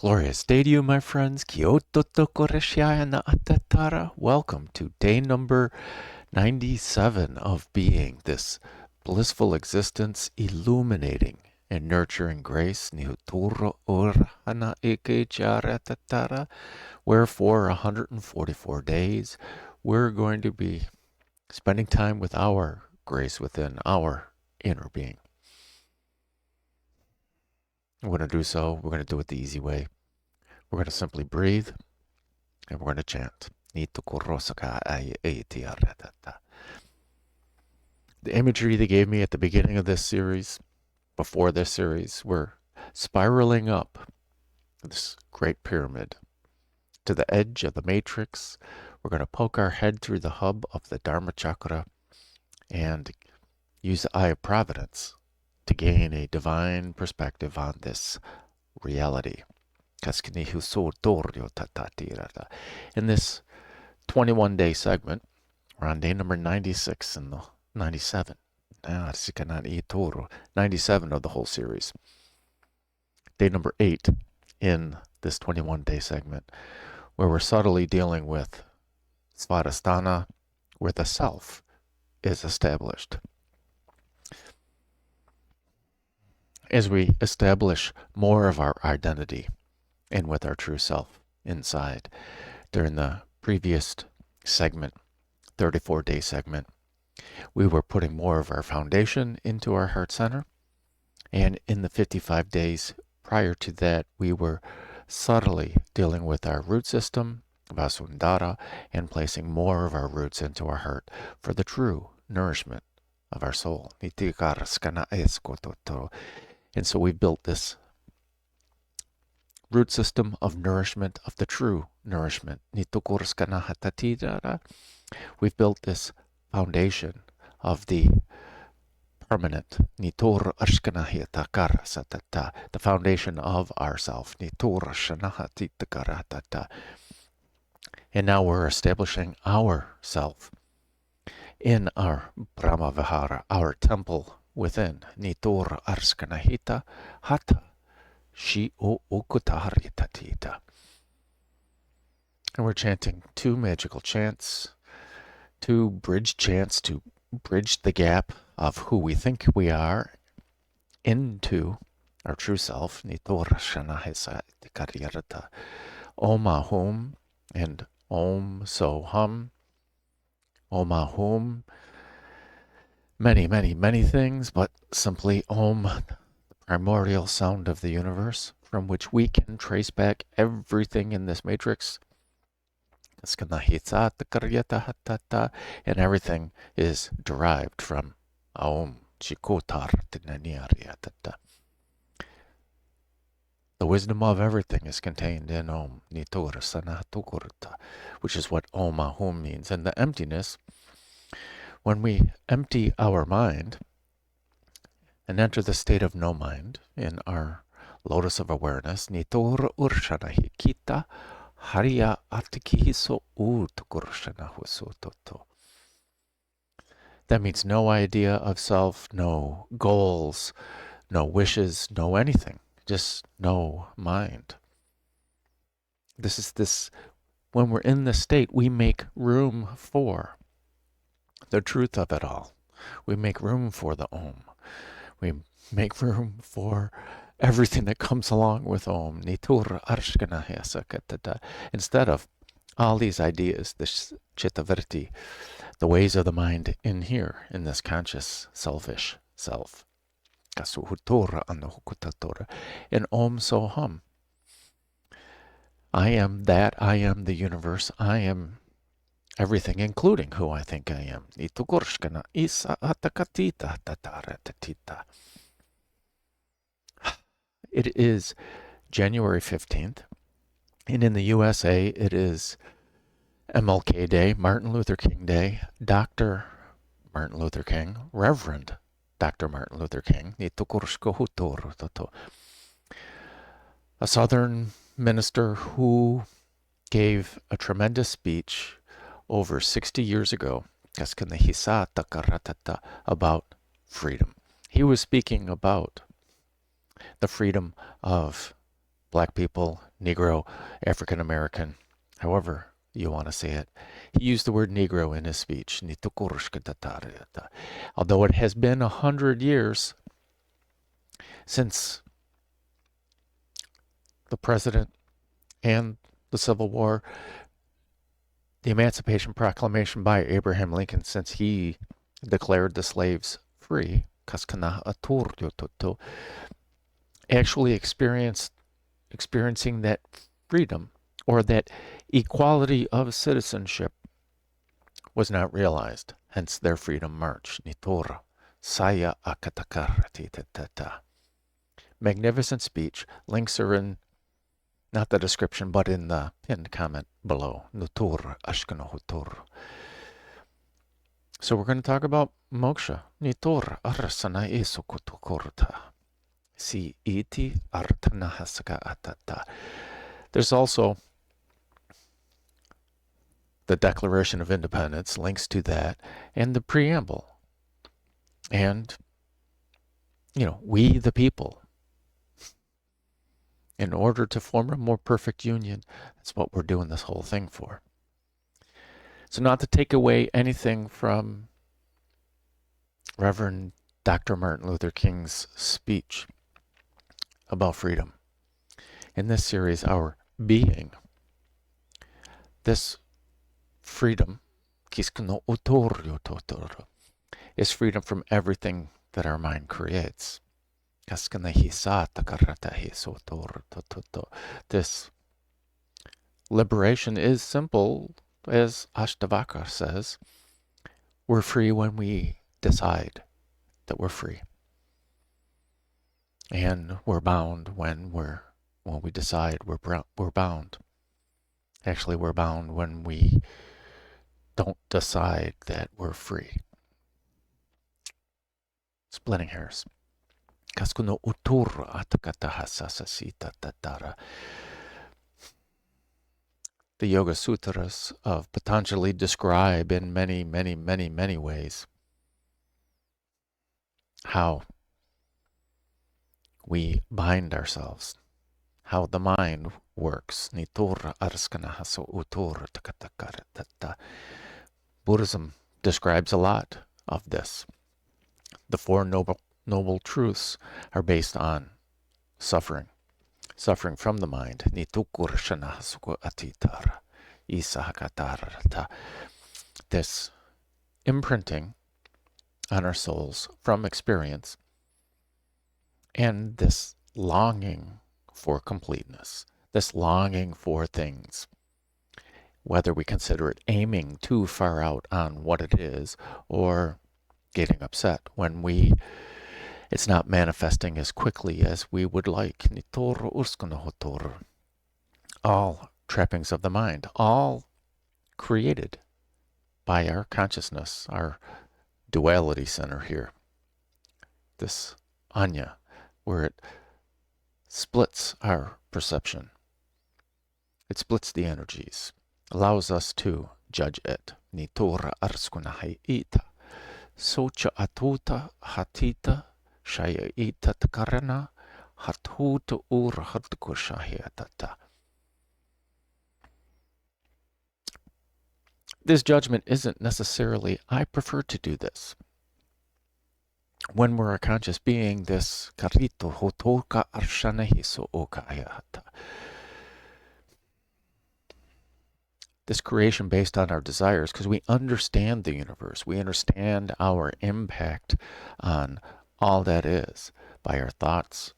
Glorious day to you, my friends. Kyoto to Koreshaya na Atatara. Welcome to day number 97 of being, this blissful existence illuminating and nurturing grace. Nihuturo urhana ike charatatara. Where for 144 days, we're going to be spending time with our grace within our inner being. We're going to do so. We're going to do it the easy way. We're going to simply breathe, and we're going to chant. The imagery they gave me at the beginning of this series, before this series, we're spiraling up this great pyramid to the edge of the matrix. We're going to poke our head through the hub of the dharma chakra and use the Eye of Providence to gain a divine perspective on this reality. In this 21-day segment, we're on day number 96 and the 97. 97 of the whole series. Day number 8 in this 21-day segment, where we're subtly dealing with Svadhisthana, where the self is established. As we establish more of our identity and with our true self inside. During the previous segment, 34-day segment, we were putting more of our foundation into our heart center. And in the 55 days prior to that, we were subtly dealing with our root system, Vasundhara, and placing more of our roots into our heart for the true nourishment of our soul. And so we built this root system of nourishment, of the true nourishment. We've built this foundation of the permanent, the foundation of ourself. And now we're establishing ourself in our Brahma-vihara, our temple within. Nitur arskanahita hata shi o ukutaharitatita. And we're chanting 2 magical chants, 2 bridge chants to bridge the gap of who we think we are into our true self. Nitur shanahisa tikariyarata. Om ahum and Om so hum. Om ahum. Many, many, many things, but simply Om, the primordial sound of the universe, from which we can trace back everything in this matrix. And everything is derived from Om. The wisdom of everything is contained in Om, which is what Om ahum means. And the emptiness, when we empty our mind and enter the state of no mind in our lotus of awareness, that means no idea of self, no goals, no wishes, no anything, just no mind. When we're in this state, we make room for the truth of it all. We make room for the Om. We make room for everything that comes along with Om. Instead of all these ideas, this chittavritti, the ways of the mind in here, in this conscious, selfish self. And Om so hum. I am that, I am the universe, I am everything, including who I think I am. It is January 15th, and in the USA, it is MLK Day, Martin Luther King Day, Dr. Martin Luther King, Reverend Dr. Martin Luther King, a Southern minister who gave a tremendous speech over 60 years ago about freedom. He was speaking about the freedom of black people, Negro, African American, however you want to say it. He used the word Negro in his speech. Although it has been 100 years since the president and the Civil War, the Emancipation Proclamation by Abraham Lincoln, since he declared the slaves free, actually experiencing that freedom or that equality of citizenship was not realized. Hence their freedom march. Nitora. Saya akatakarati. Magnificent speech. Links are in not the description, but in the comment below. Nutur ashkanohutur. So we're going to talk about moksha. Nitor arasana esokutukurta. Si iti artanahasaka atata. There's also the Declaration of Independence, links to that, and the preamble. And, we the people. In order to form a more perfect union, that's what we're doing this whole thing for. So not to take away anything from Reverend Dr. Martin Luther King's speech about freedom. In this series, our being, this freedom, is freedom from everything that our mind creates. This liberation is simple, as Ashtavakra says. We're free when we decide that we're free. And we're bound when we decide we're bound. Actually, we're bound when we don't decide that we're free. Splitting hairs. The Yoga Sutras of Patanjali describe in many, many, many, many ways how we bind ourselves, how the mind works. Buddhism describes a lot of this. The Four Noble Truths are based on suffering from the mind. This imprinting on our souls from experience, and this longing for completeness, this longing for things, whether we consider it aiming too far out on what it is or getting upset when it's not manifesting as quickly as we would like. All trappings of the mind, all created by our consciousness, our duality center here, this anya, where it splits our perception. It splits the energies, allows us to judge it. Nitora arskunahai ita. Socha atuta hatita shaya ita takarana hathuta ura hatkushahiatata. This judgment isn't necessarily, I prefer to do this. When we're a conscious being, this karito hotoka arshanahiso oka ayata. This creation based on our desires, because we understand the universe. We understand our impact on all that is by our thoughts,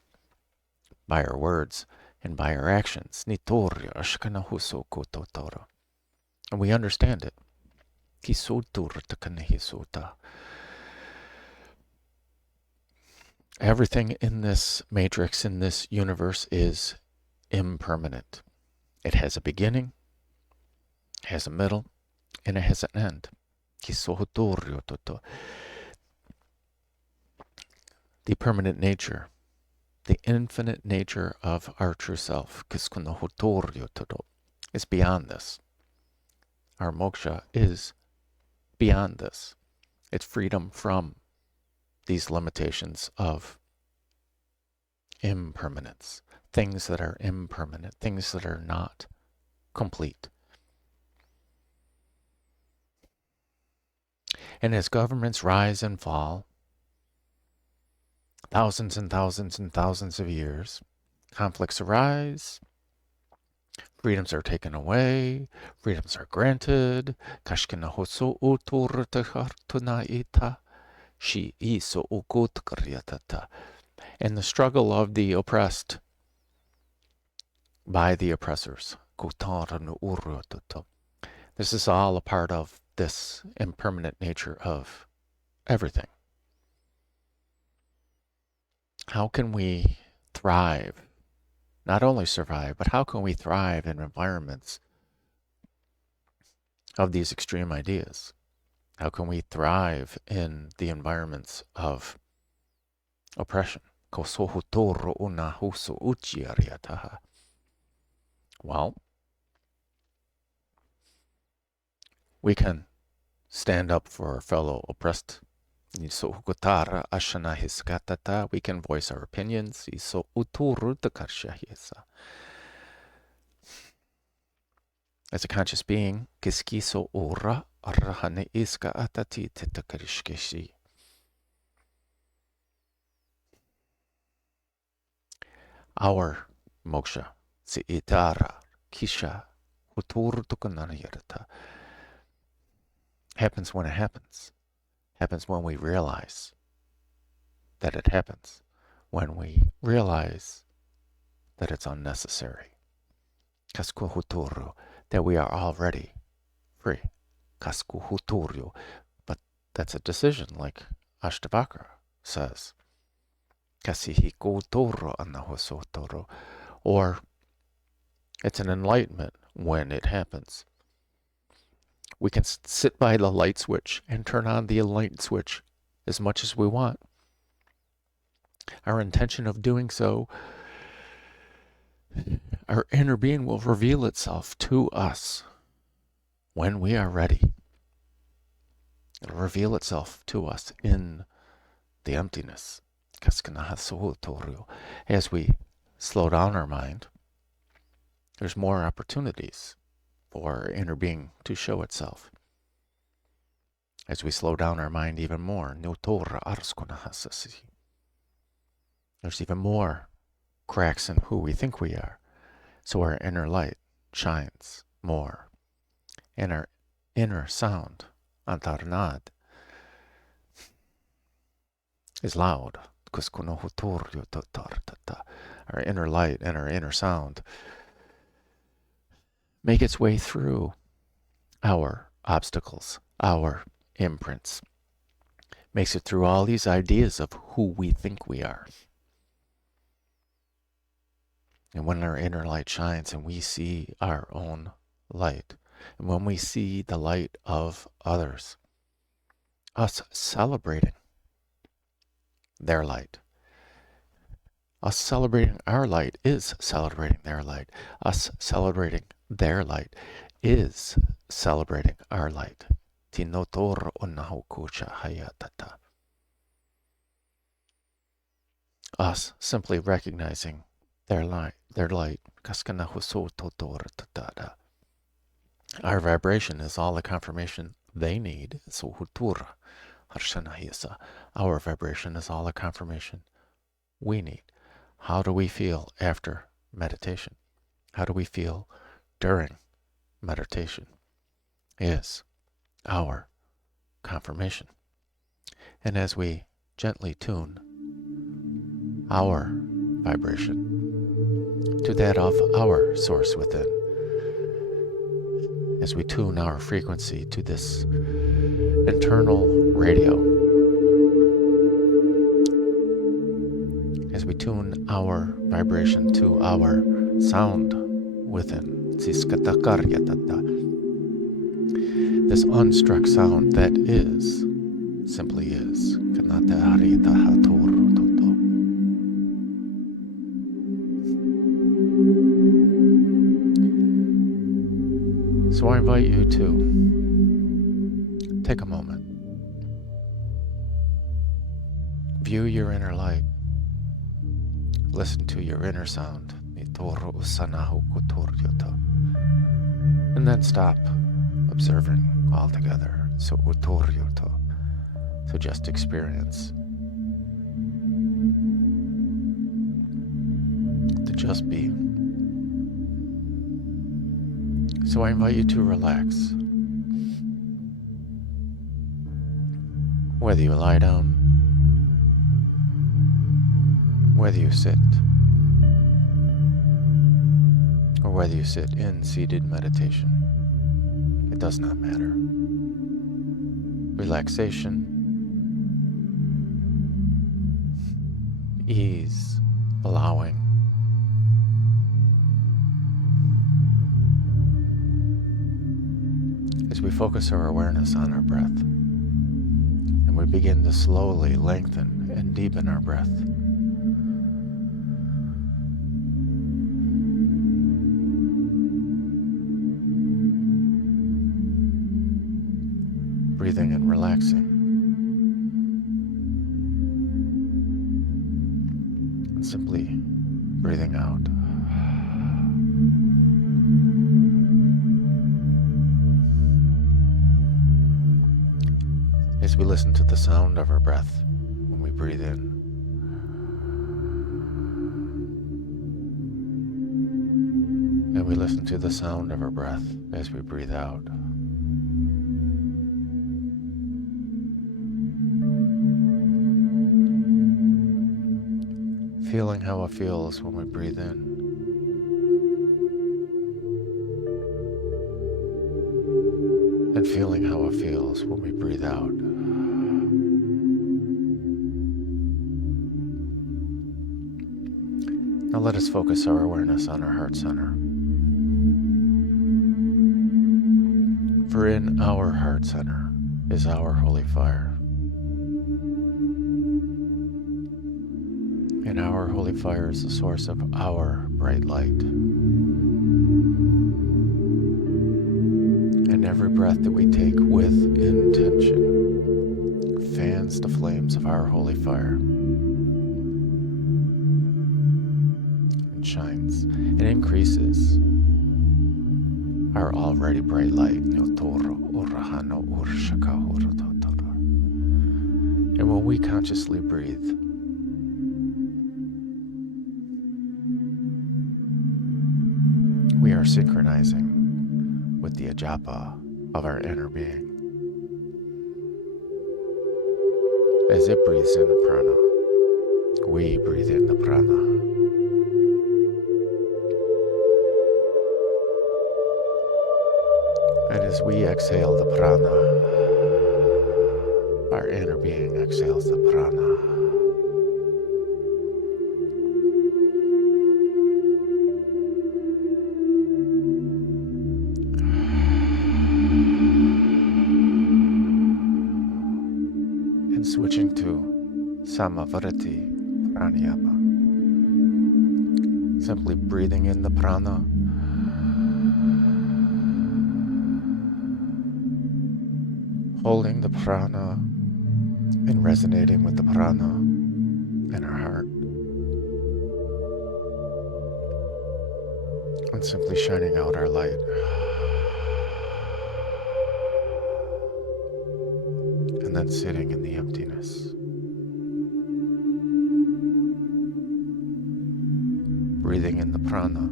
by our words, and by our actions. And we understand it. Everything in this matrix, in this universe, is impermanent. It has a beginning, has a middle, and it has an end. The permanent nature, the infinite nature of our true self is beyond this. Our moksha is beyond this. It's freedom from these limitations of impermanence, things that are impermanent, things that are not complete. And as governments rise and fall, thousands and thousands and thousands of years, conflicts arise, freedoms are taken away, freedoms are granted. Kashkina hoso uturtahartunaita, shi iso ukutkaryatata. And the struggle of the oppressed by the oppressors. This is all a part of this impermanent nature of everything. How can we thrive? Not only survive, but how can we thrive in environments of these extreme ideas? How can we thrive in the environments of oppression? Well, we can stand up for our fellow oppressed. We can voice our opinions. As a conscious being, our moksha, happens when it happens. Happens when we realize that it happens. When we realize that it's unnecessary. That we are already free. But that's a decision, like Ashtavakra says. Or it's an enlightenment when it happens. We can sit by the light switch and turn on the light switch as much as we want. Our intention of doing so, our inner being will reveal itself to us when we are ready. It'll reveal itself to us in the emptiness. As we slow down our mind, there's more opportunities for our inner being to show itself. As we slow down our mind even more, there's even more cracks in who we think we are. So our inner light shines more. And our inner sound, antarnad, is loud. Our inner light and our inner sound make its way through our obstacles, our imprints. Makes it through all these ideas of who we think we are. And when our inner light shines and we see our own light, and when we see the light of others, us celebrating their light. Us celebrating our light is celebrating their light. Us celebrating their light is celebrating our light. Us simply recognizing their light. Our vibration is all the confirmation they need. Our vibration is all the confirmation we need. How do we feel after meditation? How do we feel during meditation? Is our confirmation. And as we gently tune our vibration to that of our source within, as we tune our frequency to this internal radio, as we tune our vibration to our sound within, this unstruck sound that is, simply is. So I invite you to take a moment. View your inner light. Listen to your inner sound. And then stop observing altogether. So just experience. To just be. So I invite you to relax. Whether you lie down, whether you sit, or whether you sit in seated meditation, it does not matter. Relaxation, ease, allowing. As we focus our awareness on our breath, and we begin to slowly lengthen and deepen our breath. Breathing and relaxing. And simply breathing out. As we listen to the sound of our breath when we breathe in. And we listen to the sound of our breath as we breathe out. Feeling how it feels when we breathe in. And feeling how it feels when we breathe out. Now let us focus our awareness on our heart center. For in our heart center is our holy fire. And our holy fire is the source of our bright light. And every breath that we take with intention fans the flames of our holy fire. And shines and increases our already bright light. And when we consciously breathe, we are synchronizing with the ajapa of our inner being. As it breathes in the prana, we breathe in the prana. And as we exhale the prana, our inner being exhales the prana. And switching to Samavriti pranayama. Simply breathing in the prana. Holding the prana and resonating with the prana in our heart. And simply shining out our light. And then sitting in the emptiness. Breathing in the prana.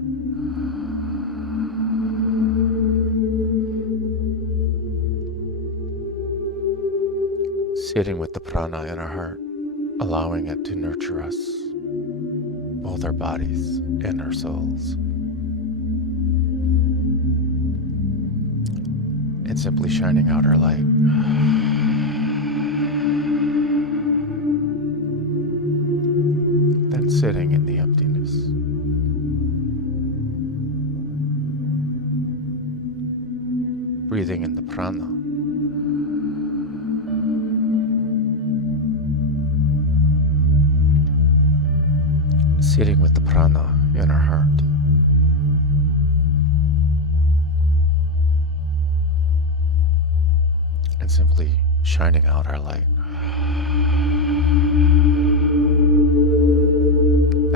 Sitting with the prana in our heart, allowing it to nurture us, both our bodies and our souls. And simply shining out our light. Then sitting in the emptiness. Breathing in the prana. Sitting with the prana in our heart. And simply shining out our light.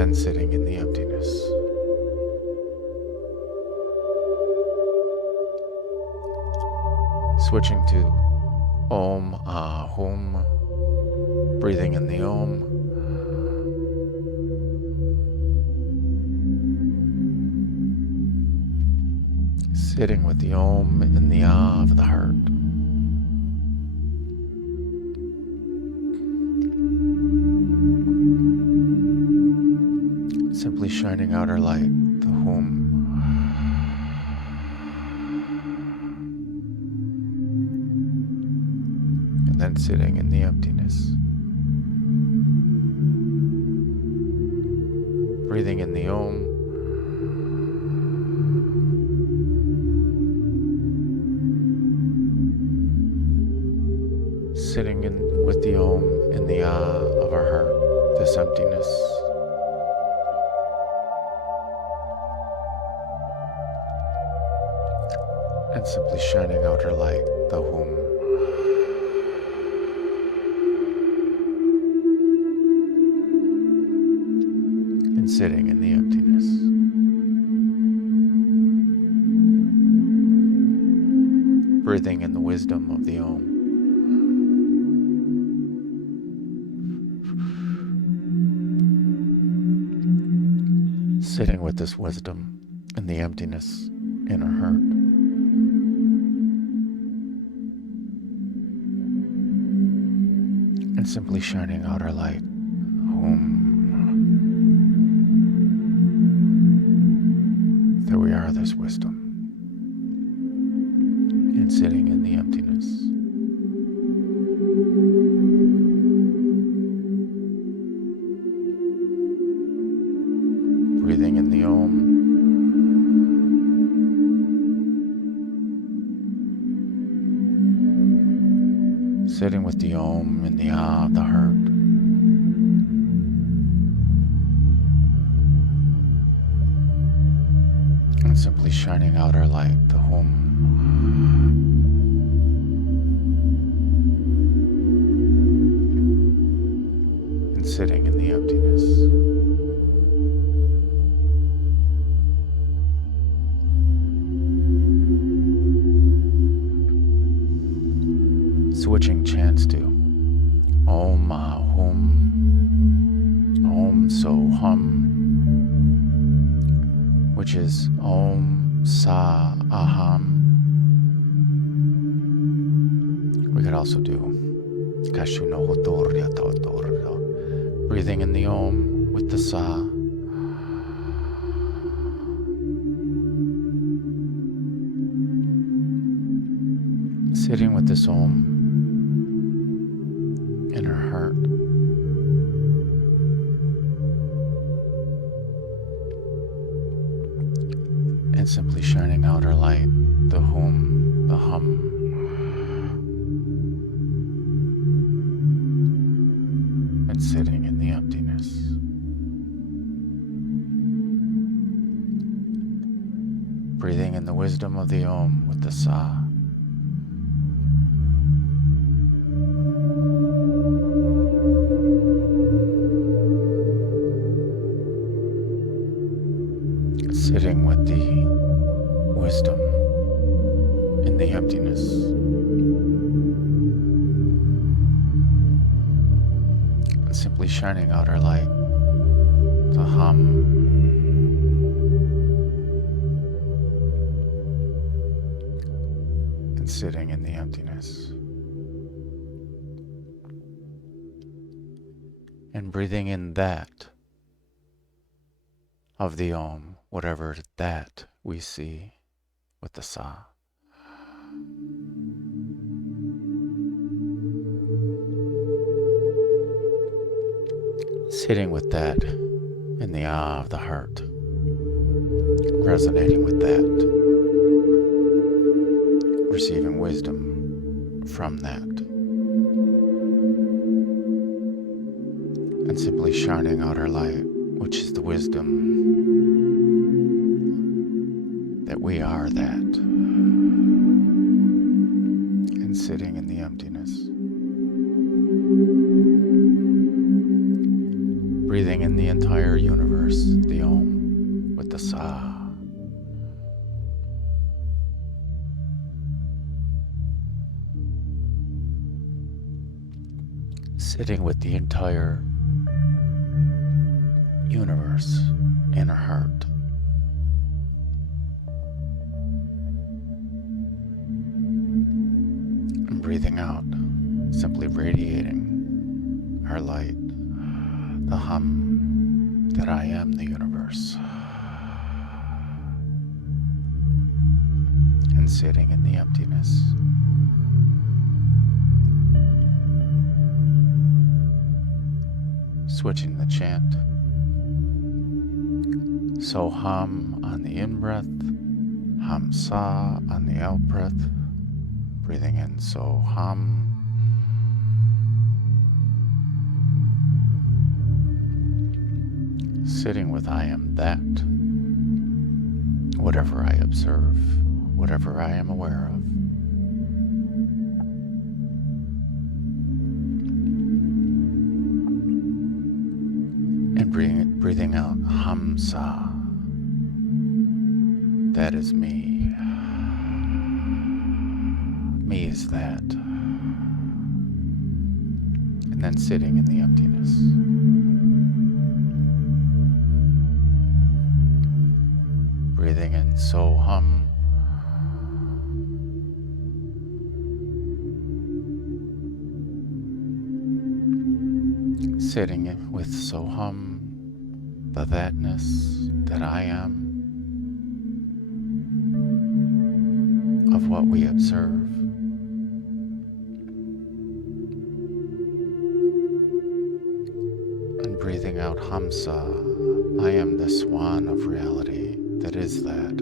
then sitting in the emptiness. Switching to Om Ahum, breathing in the Om. Sitting with the Om in the Ah of the heart. Simply shining out our light, the Hum. And then sitting in the emptiness. Breathing in the Om. Sitting with the Om in the Ah of our heart, this emptiness. And simply shining out our light, the Hum. And sitting in the emptiness. Breathing in the wisdom of the Om. Sitting with this wisdom in the emptiness in our heart. And simply shining out our light. That we are this wisdom. And sitting in the emptiness. Breathing in the Om. Sitting with the Om in the Ah of the heart. And simply shining out our light, the Hum. And sitting in the emptiness. Switching chants to Om Ahum, Om So Hum, which is Om Sa Aham. We could also do Kashu no Hotorya Taotorya, breathing in the Om with the Sa. Sitting with this Om in our heart. And simply shining out our light, the Hum, the Hum. And sitting in the emptiness. Breathing in the wisdom of the Om with the Sa. Sitting with the wisdom in the emptiness. And simply shining out our light, the Hum. And sitting in the emptiness. And breathing in that of the Om, whatever that we see with the Sa. Sitting with that in the Ah of the heart, resonating with that, receiving wisdom from that, and simply shining out our light, which is the wisdom that we are that, and sitting in the emptiness. Breathing in the entire universe. Sitting with the entire universe in our heart. And breathing out, simply radiating our light, the hum that I am the universe. And sitting in the emptiness. Switching the chant. So hum on the in-breath, hum sa on the out-breath. Breathing in, so hum. Sitting with I am that, whatever I observe, whatever I am aware of. And breathing out, hamsa. That is me. Me is that. And then sitting in the emptiness. Breathing in, so hum. Sitting in with so hum, the thatness that I am of what we observe. And breathing out hamsa, I am the swan of reality that is that.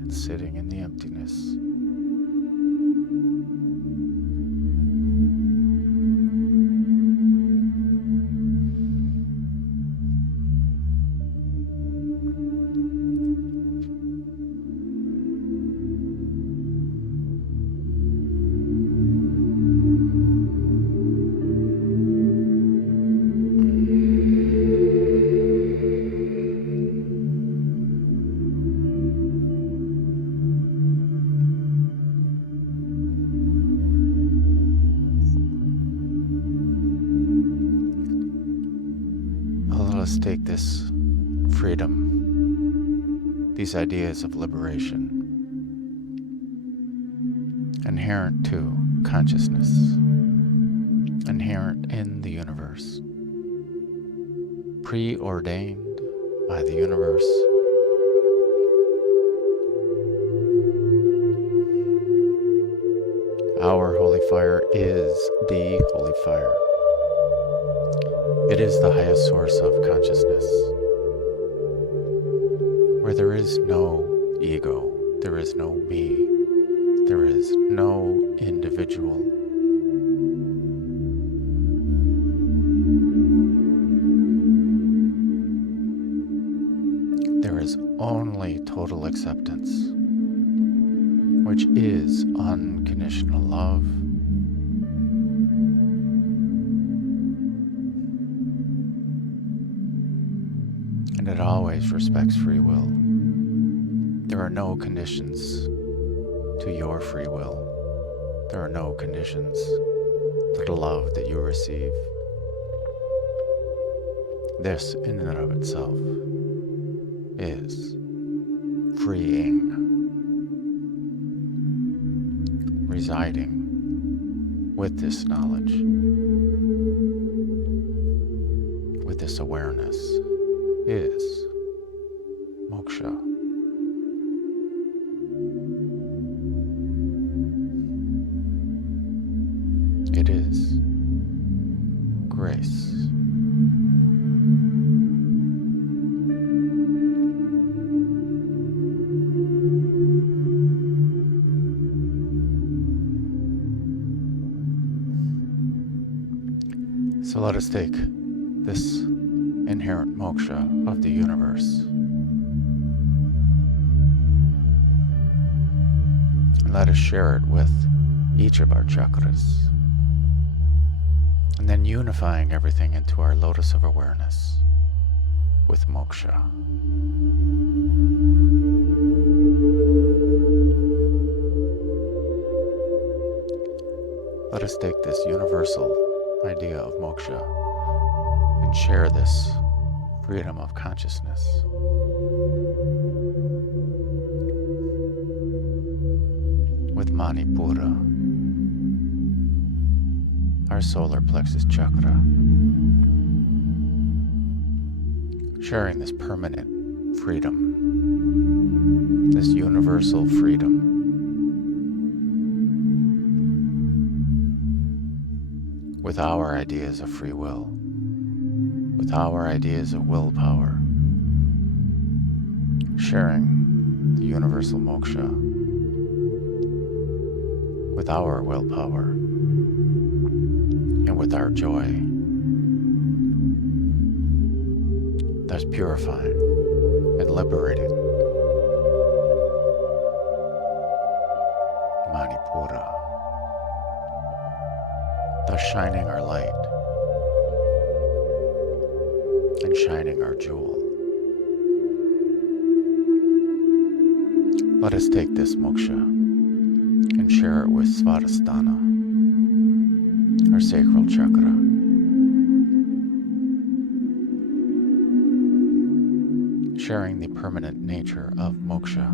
And sitting in the emptiness. Let's take this freedom, these ideas of liberation, inherent to consciousness, inherent in the universe, preordained by the universe, our holy fire is the holy fire. It is the highest source of consciousness, where there is no ego, there is no me, there is no individual. There is only total acceptance, which is unconditional love. And it always respects free will. There are no conditions to your free will. There are no conditions to the love that you receive. This, in and of itself, is freeing, residing with this knowledge, with this awareness, is moksha. It is grace. So let us take this inherent moksha of the universe and let us share it with each of our chakras, and then unifying everything into our lotus of awareness with moksha. Let us take this universal idea of moksha and share this freedom of consciousness with Manipura, our solar plexus chakra, sharing this permanent freedom, this universal freedom, with our ideas of free will, with our ideas of willpower, sharing the universal moksha with our willpower and with our joy, thus purifying and liberating Manipura, thus shining our light and shining our jewel. Let us take this moksha and share it with Svadhisthana, our sacral chakra, sharing the permanent nature of moksha,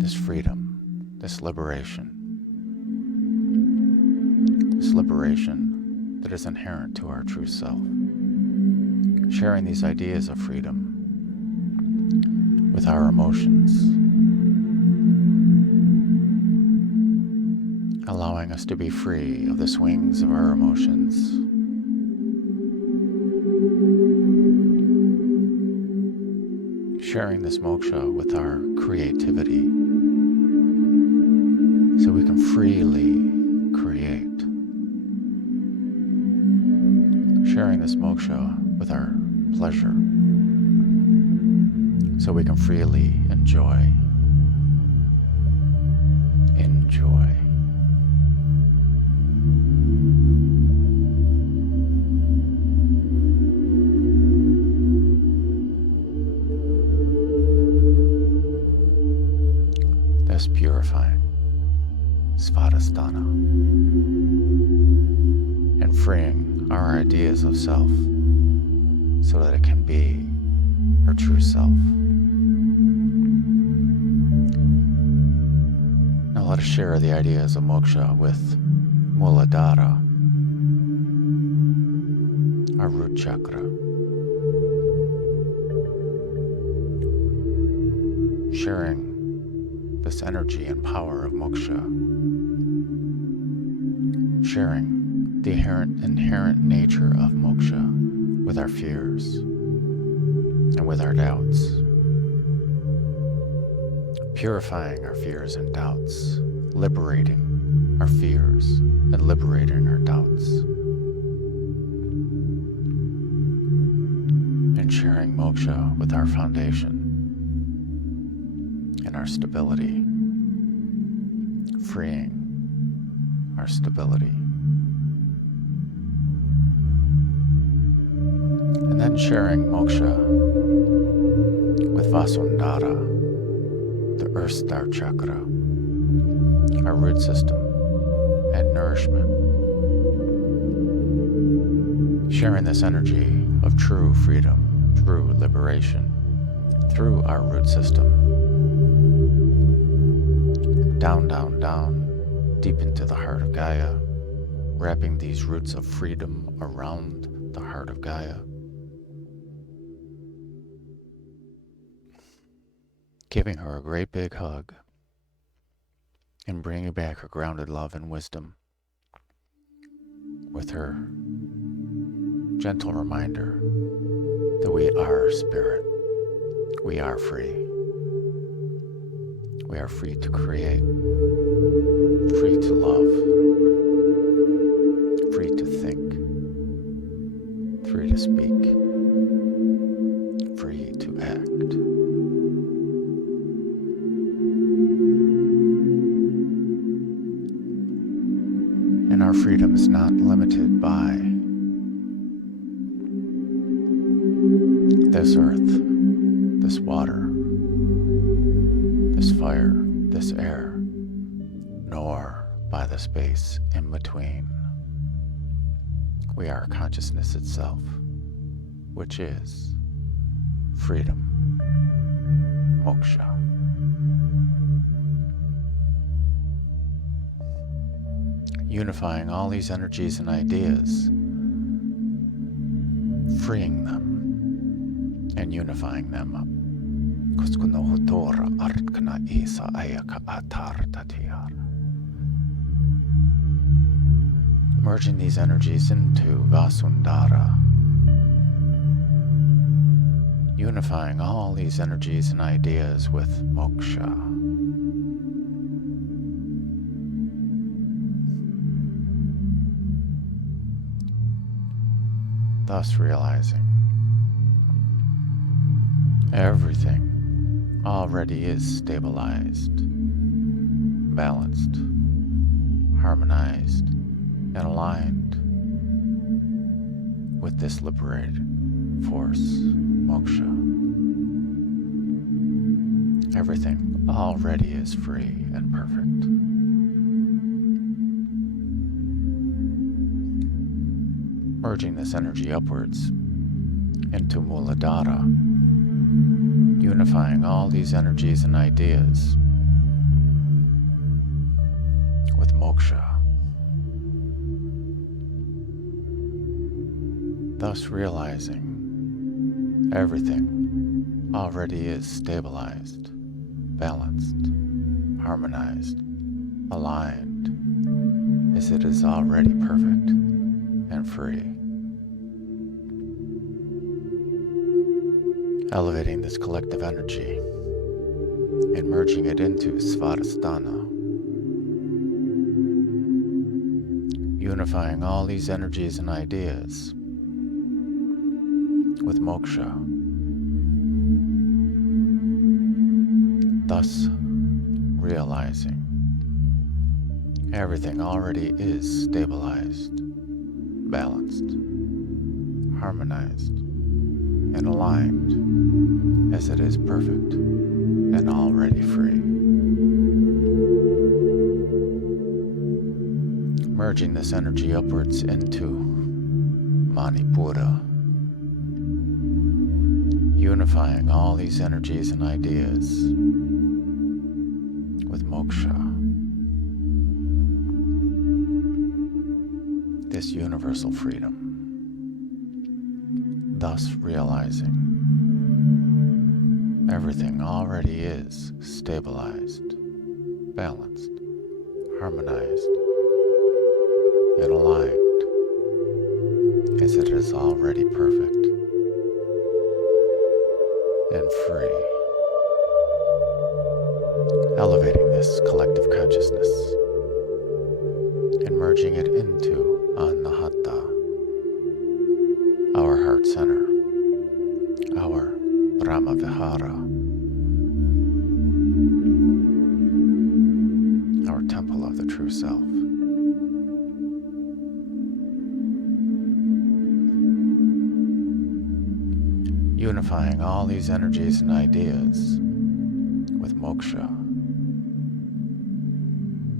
this freedom, this liberation that is inherent to our true self, sharing these ideas of freedom with our emotions, allowing us to be free of the swings of our emotions, sharing this moksha with our creativity so we can freely create, sharing this moksha with our pleasure so we can freely enjoy. Thus purifying Svadhisthana and freeing our ideas of self so that it can be our true self. Now let us share the ideas of moksha with Muladhara, our root chakra, sharing this energy and power of moksha, sharing the inherent nature of moksha with our fears and with our doubts, purifying our fears and doubts, liberating our fears and liberating our doubts, and sharing moksha with our foundation and our stability, freeing our stability. And then sharing moksha with Vasundhara, the Earth Star chakra, our root system and nourishment. Sharing this energy of true freedom, true liberation through our root system. Down, down, down, deep into the heart of Gaia, wrapping these roots of freedom around the heart of Gaia. Giving her a great big hug and bringing back her grounded love and wisdom with her gentle reminder that we are spirit, we are free. We are free to create, free to love, free to think, free to speak, free to act. And our freedom is not limited by this earth, this water, this fire, this air. nor by the space in between. We are consciousness itself, which is freedom, moksha. Unifying all these energies and ideas, freeing them, and unifying them up. Merging these energies into Vasundhara, unifying all these energies and ideas with moksha. Thus realizing everything already is stabilized, balanced, harmonized, and aligned with this liberated force, moksha. Everything already is free and perfect. Merging this energy upwards into Muladhara, unifying all these energies and ideas with moksha. Thus realizing everything already is stabilized, balanced, harmonized, aligned, as it is already perfect and free. Elevating this collective energy and merging it into Svadhisthana, unifying all these energies and ideas with moksha. Thus realizing everything already is stabilized, balanced, harmonized, and aligned as it is perfect and already free. Merging this energy upwards into Manipura, unifying all these energies and ideas with moksha. This universal freedom. Thus realizing everything already is stabilized, balanced, harmonized, and aligned as it is already perfect and free. Elevating this collective consciousness and merging it into Anahata, our heart center, our Brahma-vihara, our temple of the true self. Unifying all these energies and ideas with moksha,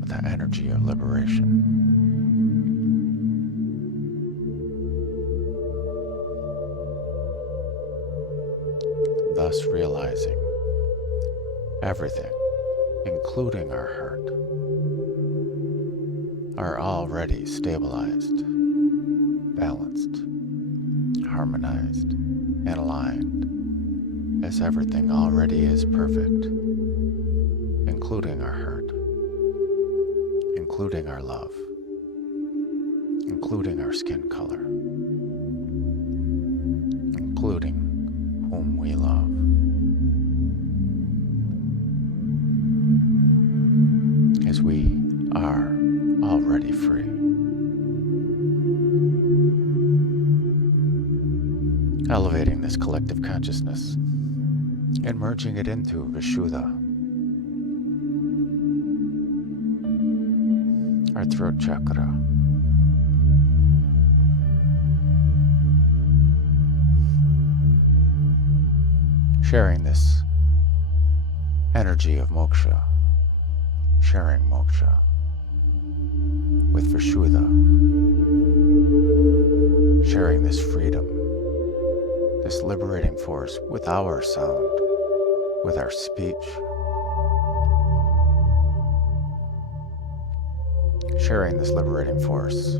with the energy of liberation. Thus realizing everything, including our heart, are already stabilized, balanced, harmonized, and aligned, as everything already is perfect, including our heart, including our love, including our skin color, including whom we love. As we are already free. Elevating this collective consciousness and merging it into Vishuddha, our throat chakra. Sharing this energy of moksha, sharing moksha with Vishuddha, sharing this freedom, this liberating force with our sound, with our speech, sharing this liberating force,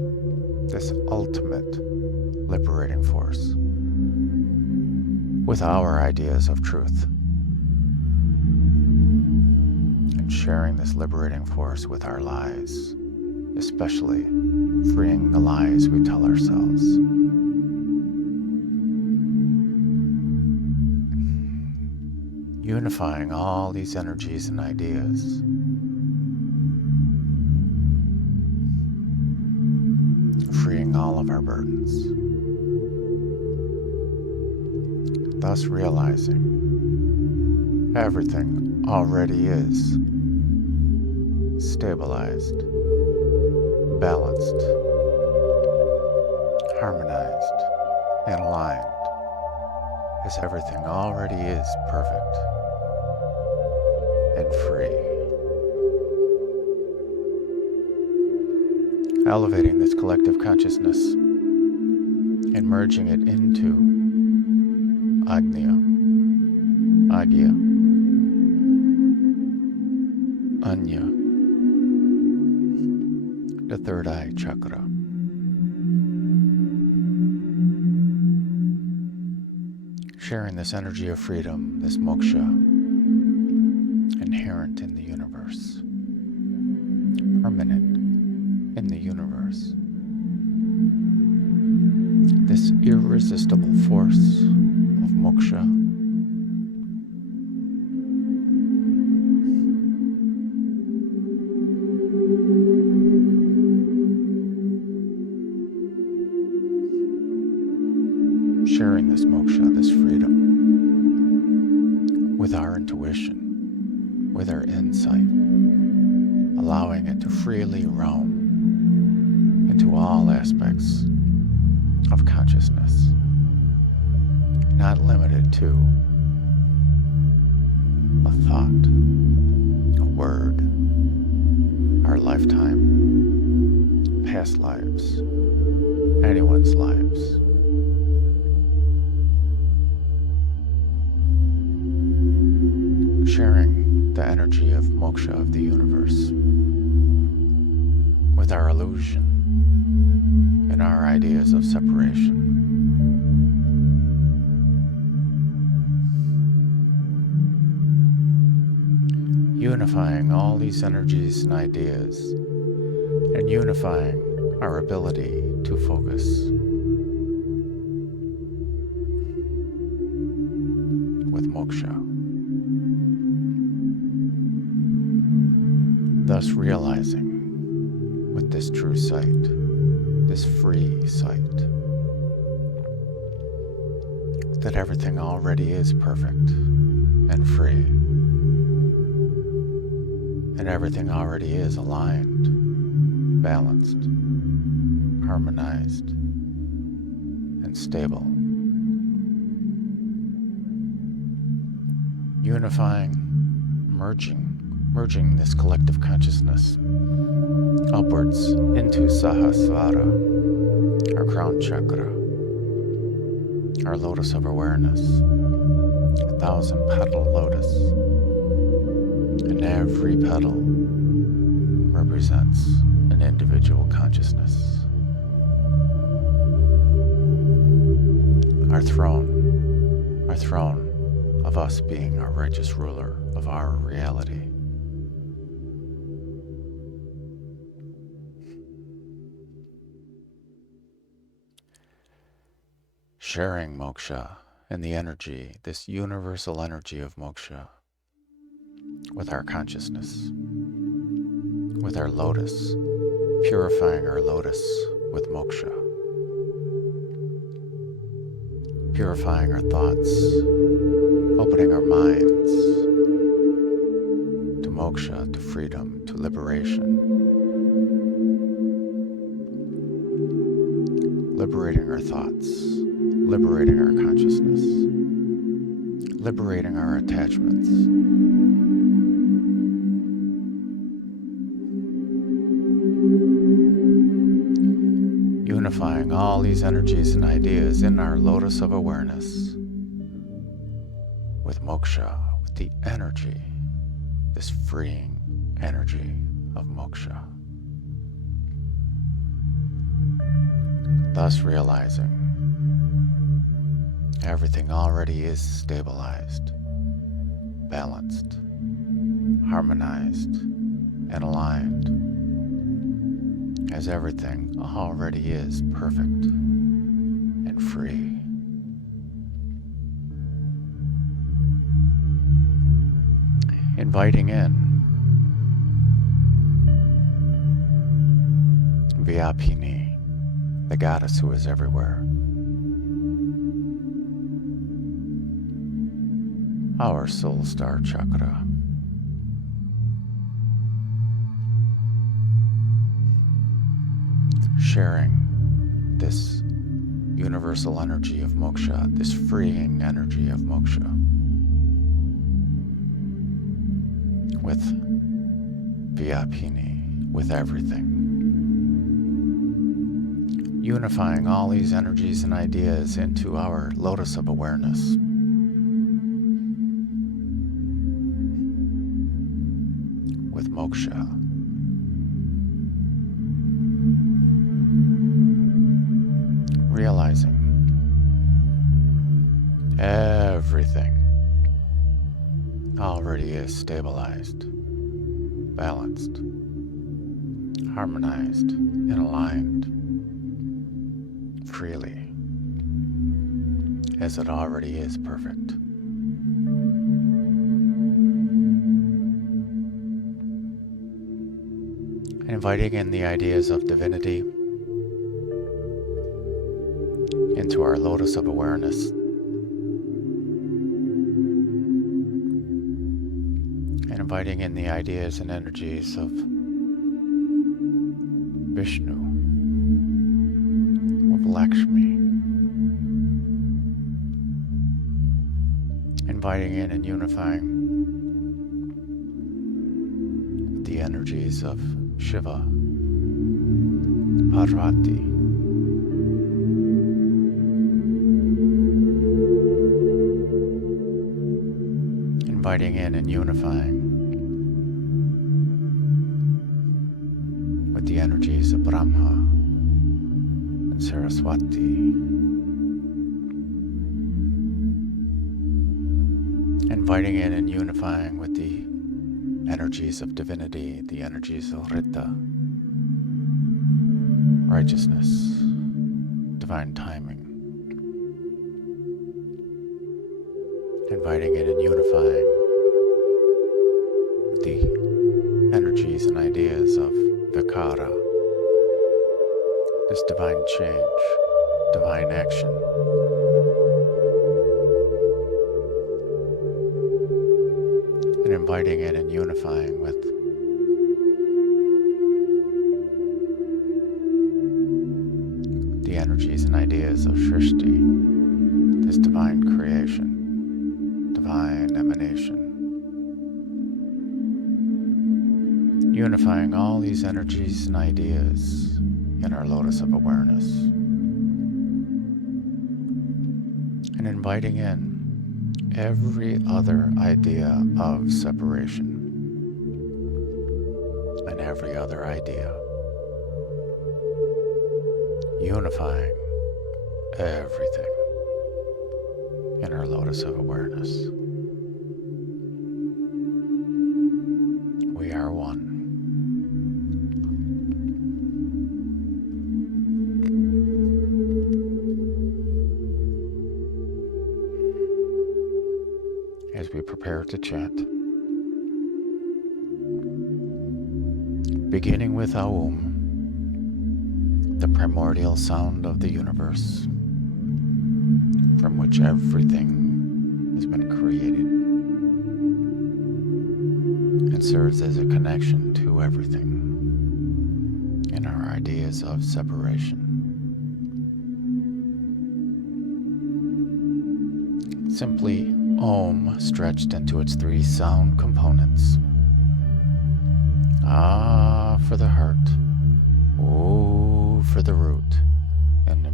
this ultimate liberating force, with our ideas of truth, and sharing this liberating force with our lies, especially freeing the lies we tell ourselves. Unifying all these energies and ideas, freeing all of our burdens, thus realizing everything already is stabilized, balanced, harmonized, and aligned, as everything already is perfect and free. Elevating this collective consciousness and merging it into Agnya, Agya, Anya, the third eye chakra. Sharing this energy of freedom, this moksha, inherent in the universe, permanent in the universe. This irresistible force of moksha sharing this moksha, this freedom, with our intuition, with our insight, allowing it to freely roam into all aspects of consciousness, not limited to a thought, a word, our lifetime, past lives, anyone's lives. Sharing the energy of moksha of the universe with our illusion and our ideas of separation. Unifying all these energies and ideas, and unifying our ability to focus with moksha. Thus realizing with this true sight, this free sight, that everything already is perfect and free, and everything already is aligned, balanced, harmonized, and stable. Unifying, merging this collective consciousness upwards into Sahasrara, our crown chakra, our lotus of awareness, 1,000-petal lotus, and every petal represents an individual consciousness. Our throne of us being our righteous ruler of our reality. Sharing moksha and the energy, this universal energy of moksha, with our consciousness, with our lotus, purifying our lotus with moksha, purifying our thoughts, opening our minds to moksha, to freedom, to liberation, liberating our thoughts, liberating our consciousness, liberating our attachments, unifying all these energies and ideas in our lotus of awareness with moksha, with the energy, this freeing energy of moksha. Thus realizing everything already is stabilized, balanced, harmonized, and aligned, as everything already is perfect and free. Inviting in Vyapini, the goddess who is everywhere. Our soul star chakra. Sharing this universal energy of moksha, this freeing energy of moksha, with Vyapini, with everything. Unifying all these energies and ideas into our lotus of awareness. With moksha. Realizing everything already is stabilized, balanced, harmonized, and aligned freely, as it already is perfect. Inviting in the ideas of divinity into our lotus of awareness. And inviting in the ideas and energies of Vishnu, of Lakshmi. Inviting in and unifying with the energies of Shiva, Parvati, inviting in and unifying with the energies of Brahma and Saraswati, inviting in and unifying with the energies of divinity, the energies of Rita, righteousness, divine timing, inviting in and unifying with the energies and ideas of Vikara, this divine change, divine action, and inviting in and unifying with the energies and ideas of Shrishti, this divine creation, divine emanation. Unifying all these energies and ideas in our lotus of awareness. And inviting in every other idea of separation and every other idea, unifying everything in our lotus of awareness. We are one. As we prepare to chant, beginning with Aum, the primordial sound of the universe, from which everything has been created, and serves as a connection to everything in our ideas of separation. Simply Om stretched into its three sound components. Ah for the heart, O for the root, and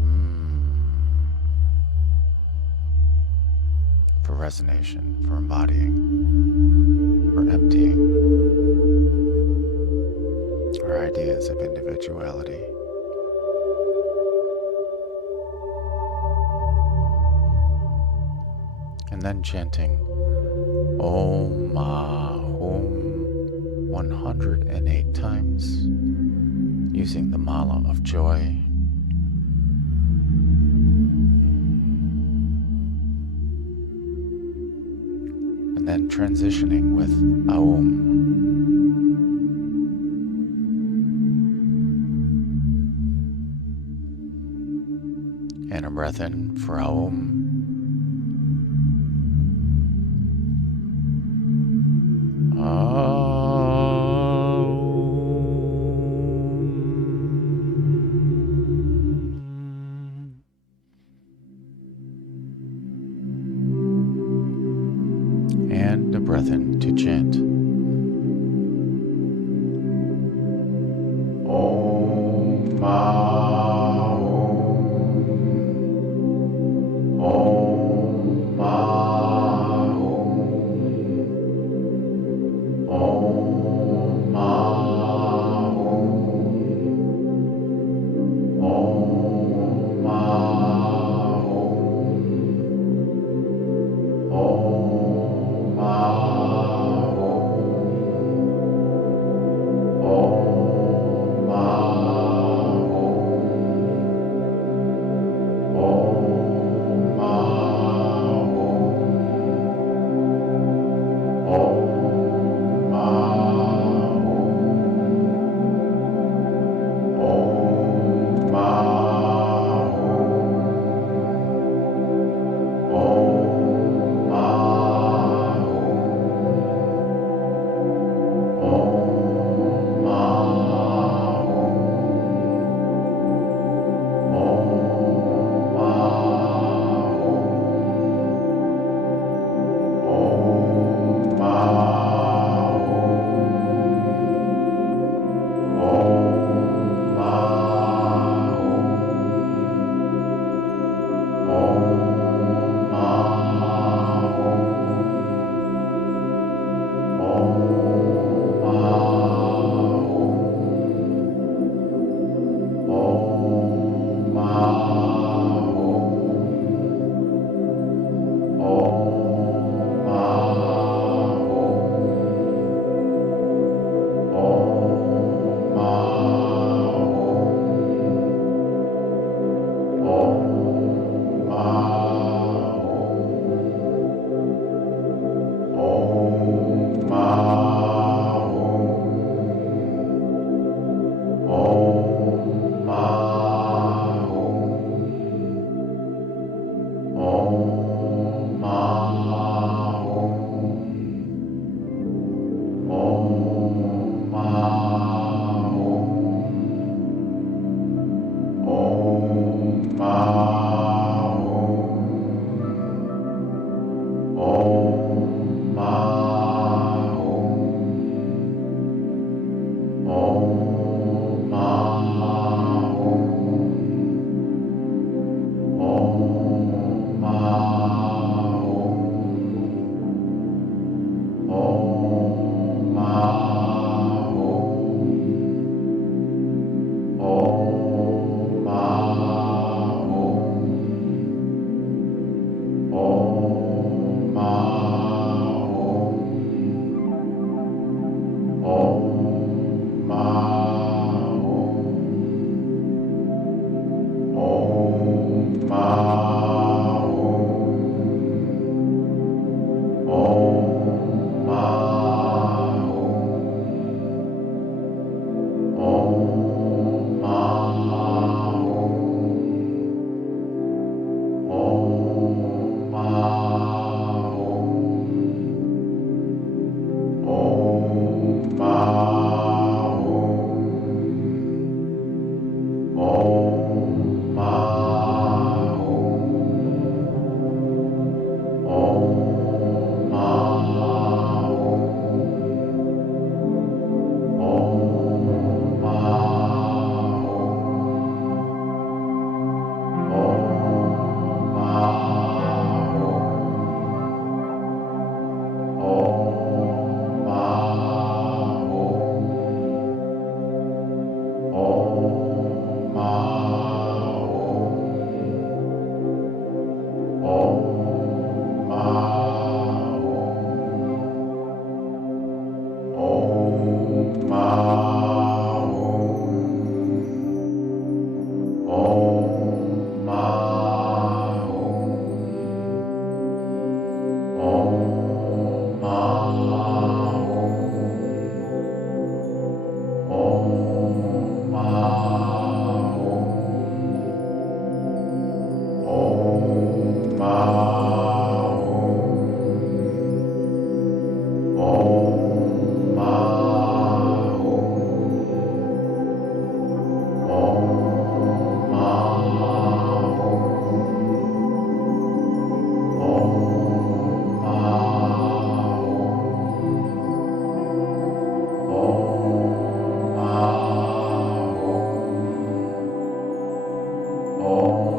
for resonation, for embodying, for emptying our ideas of individuality. And then chanting Om Ahum 108 times using the Mala of Joy. And then transitioning with Aum. And a breath in for Aum. And a breath in to chant Om Aum Om Om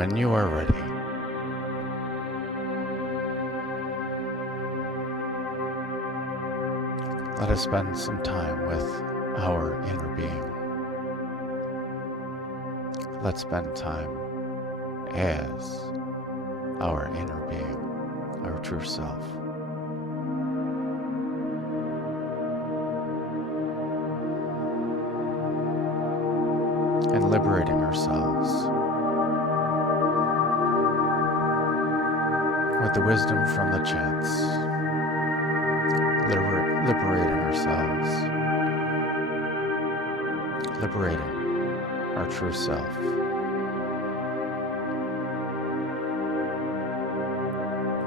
when you are ready, let us spend some time with our inner being. Let's spend time as our inner being, our true self. And liberating ourselves with the wisdom from the chants. Liberating ourselves. Liberating our true self.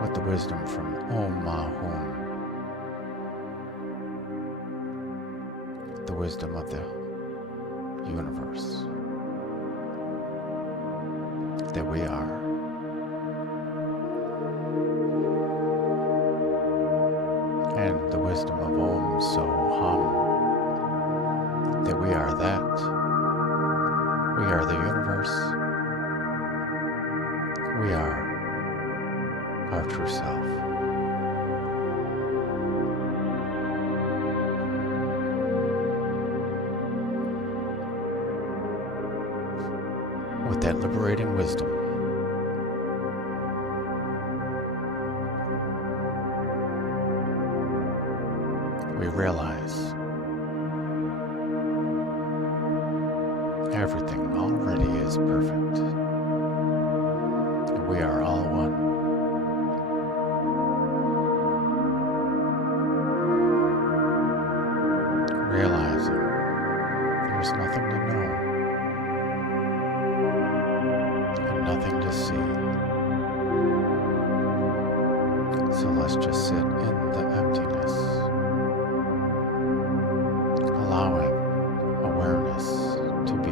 With the wisdom from Om Mahum. The wisdom of the universe. That we are. And the wisdom of Om So Hum. That we are that. We are the universe. We are our true self. With that liberating wisdom, we realize everything already is perfect. We are all one. Realizing there's nothing to know and nothing to see. So let's just sit in the emptiness, allowing awareness to be.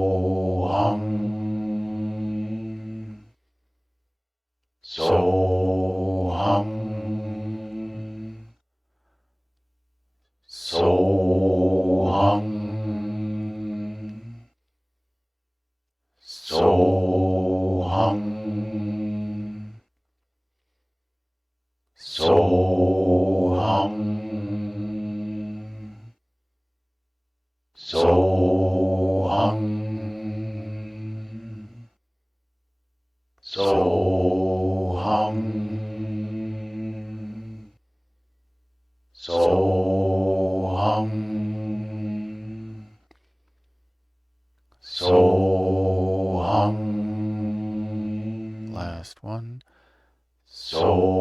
Soham. Soham. Soham. Soham. Soham. Last one. Soham.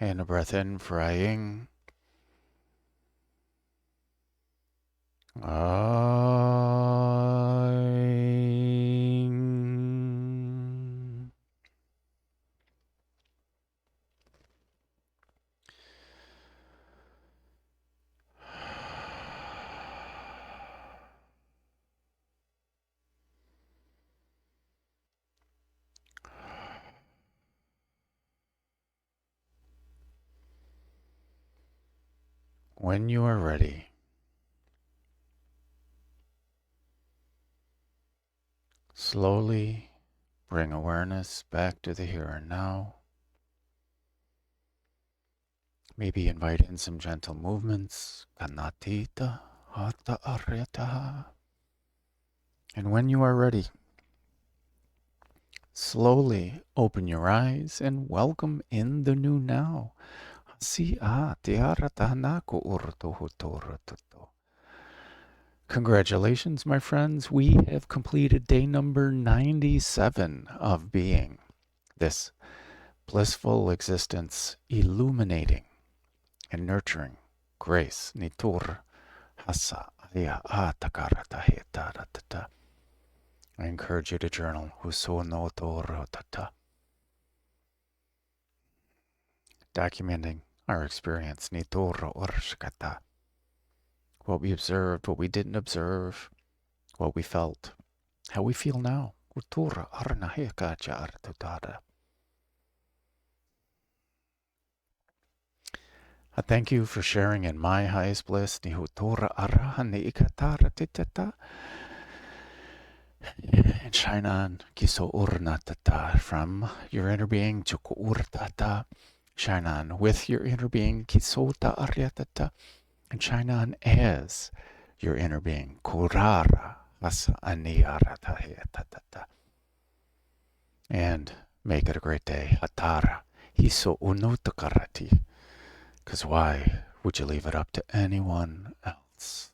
And a breath in for Aying. When you are ready, slowly bring awareness back to the here and now. Maybe invite in some gentle movements. Kanatita, hata aryataha. And when you are ready, slowly open your eyes and welcome in the new now. Congratulations, my friends. We have completed day number 97 of being. This blissful existence illuminating and nurturing grace. Nitur hasa aya atakarata hetaratata. I encourage you to journal. Documenting our experience. What we observed, what we didn't observe, what we felt, how we feel now. I thank you for sharing in my highest bliss. And shine on kiso urnatata from your inner being to urtata. Shine on with your inner being kisota aryatata. And shine on as your inner being kurara asa aniyaratata. And make it a great day. Hatara hiso unutakarati. Because why would you leave it up to anyone else?